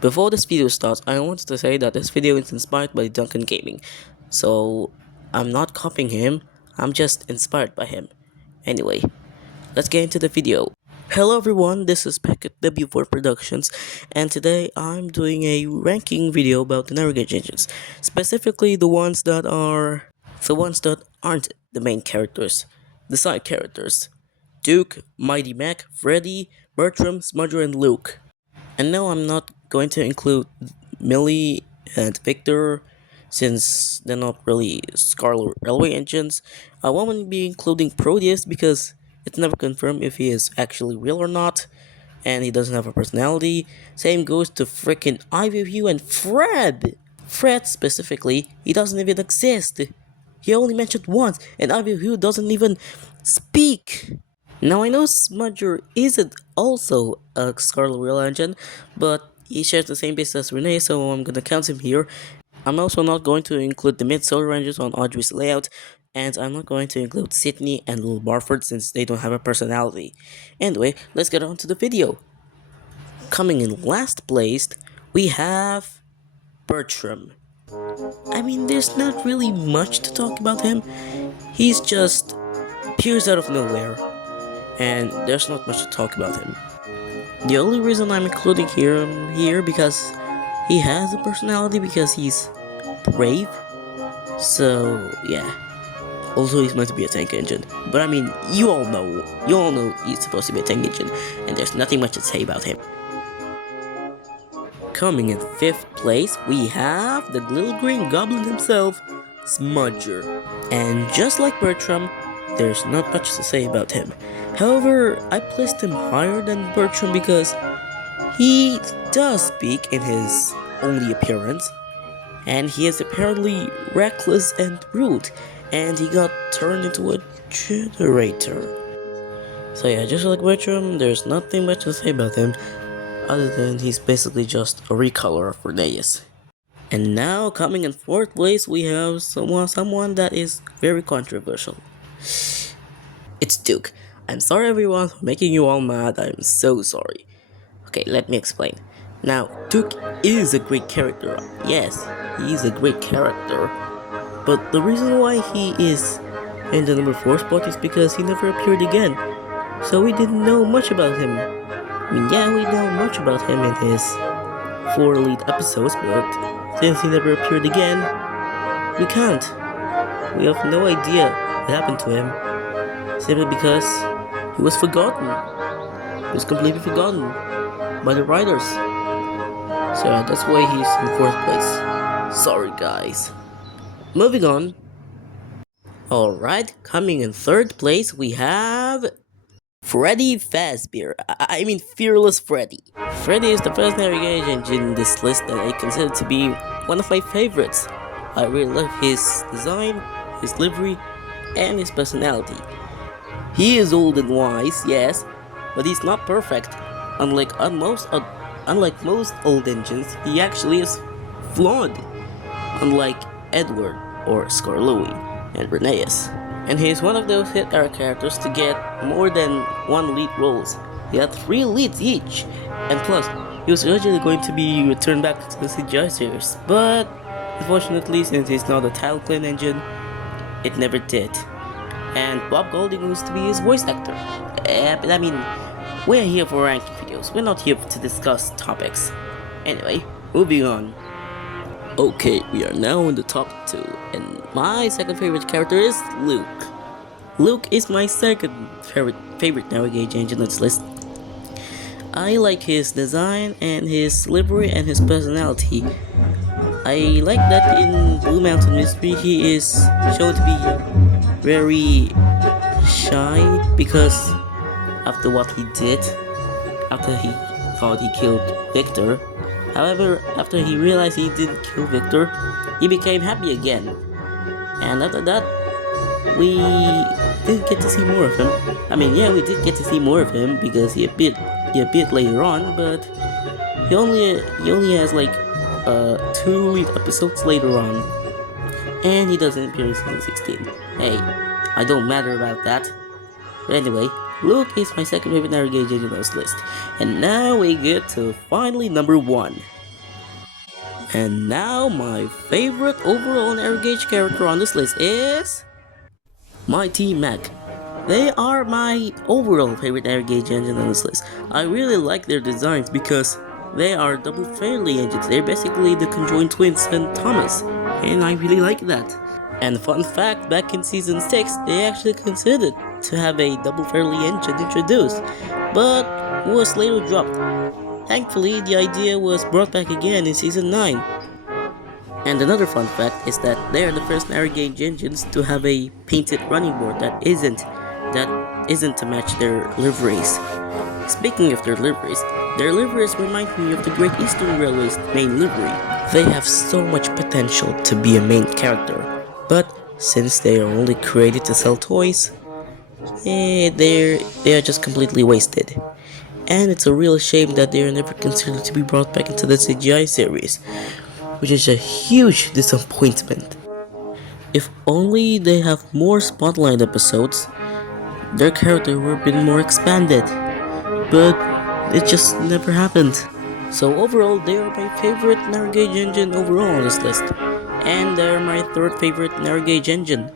Before this video starts, I wanted to say that this video is inspired by Duncan Gaming. So, I'm not copying him, I'm just inspired by him. Anyway, let's get into the video. Hello everyone, this is Packet W4 Productions, and today I'm doing a ranking video about the navigation engines, specifically the ones that aren't the main characters, the side characters. Duke, Mighty Mac, Freddy, Bertram, Smudger, and Luke. And no, I'm not going to include Millie and Victor, since they're not really Scarlet Railway engines. I won't be including Proteus because it's never confirmed if he is actually real or not, and he doesn't have a personality. Same goes to freaking Ivy Hugh and Fred! Fred specifically, he doesn't even exist. He only mentioned once, and Ivy Hugh doesn't even speak. Now I know Smudger isn't also a Scarlet Real engine, but he shares the same base as Renee, so I'm gonna count him here. I'm also not going to include the mid-solar engines on Audrey's layout, and I'm not going to include Sydney and Little Barford since they don't have a personality. Anyway, let's get on to the video. Coming in last place, we have Bertram. I mean, there's not really much to talk about him. He's just appears out of nowhere, and there's not much to talk about him. The only reason I'm including him here because he has a personality, because he's brave. So yeah. Also, he's meant to be a tank engine, but I mean, you all know he's supposed to be a tank engine, and there's nothing much to say about him. Coming in 5th place, we have the little green goblin himself, Smudger. And just like Bertram, there's not much to say about him. However, I placed him higher than Bertram because he does speak in his only appearance, and he is apparently reckless and rude, and he got turned into a generator. So yeah, just like Bertram, there's nothing much to say about him, other than he's basically just a recolor of Reneus. And now, coming in 4th place, we have someone that is very controversial. It's Duke. I'm sorry everyone for making you all mad, I'm so sorry. Okay, let me explain. Now, Duke is a great character. Yes, he's a great character. But the reason why he is in the number 4 spot is because he never appeared again. So we didn't know much about him. I mean, yeah, we know much about him in his 4 lead episodes, but since he never appeared again, we can't. We have no idea what happened to him. Simply because he was forgotten. He was completely forgotten by the writers. So yeah, that's why he's in 4th place. Sorry guys. Moving on. Alright, coming in 3rd place we have Freddy Fazbear. I mean Fearless Freddy. Freddy is the first navigation engine in this list that I consider to be one of my favorites. I really love his design, his livery, and his personality. He is old and wise, yes, but he's not perfect. Unlike most old engines, he actually is flawed. Unlike Edward or Scarlowy and Reneus. And he is one of those hit era characters to get more than 1 lead roles. He had 3 leads each, and plus, he was originally going to be returned back to the CGI series, but unfortunately, since he's not a title clean engine, it never did. And Bob Golding used to be his voice actor. But I mean, we're here for ranking videos, we're not here to discuss topics. Anyway, moving on. Okay, we are now in the top 2, and my second favorite character is Luke. Luke is my second favorite navigation engine on this list. I like his design and his livery and his personality. I like that in Blue Mountain Mystery he is shown to be very shy because after what he did, after he thought he killed Victor. However, after he realized he didn't kill Victor, he became happy again. And after that, we didn't get to see more of him. I mean, yeah, we did get to see more of him because he appeared later on, but he only has like 2 lead episodes later on, and he doesn't appear in season 16. Hey, I don't matter about that. But anyway, Luke is my second favorite navigation engine on this list. And now we get to finally number 1. And now my favorite overall narrow gauge character on this list is my Team Mac. They are my overall favorite narrow gauge engine on this list. I really like their designs because they are double fairly engines. They're basically the conjoined twins and Thomas, and I really like that. And fun fact, back in season 6, they actually considered to have a double fairly engine introduced, but was later dropped. Thankfully, the idea was brought back again in season 9. And another fun fact is that they are the first narrow gauge engines to have a painted running board that isn't to match their liveries. Speaking of their liveries remind me of the Great Eastern Railway's main livery. They have so much potential to be a main character, but since they are only created to sell toys, they are just completely wasted. And it's a real shame that they are never considered to be brought back into the CGI series, which is a huge disappointment. If only they have more spotlight episodes, their character would have been more expanded, but it just never happened. So overall, they are my favorite narrow gauge engine overall on this list, and they are my third favorite narrow gauge engine.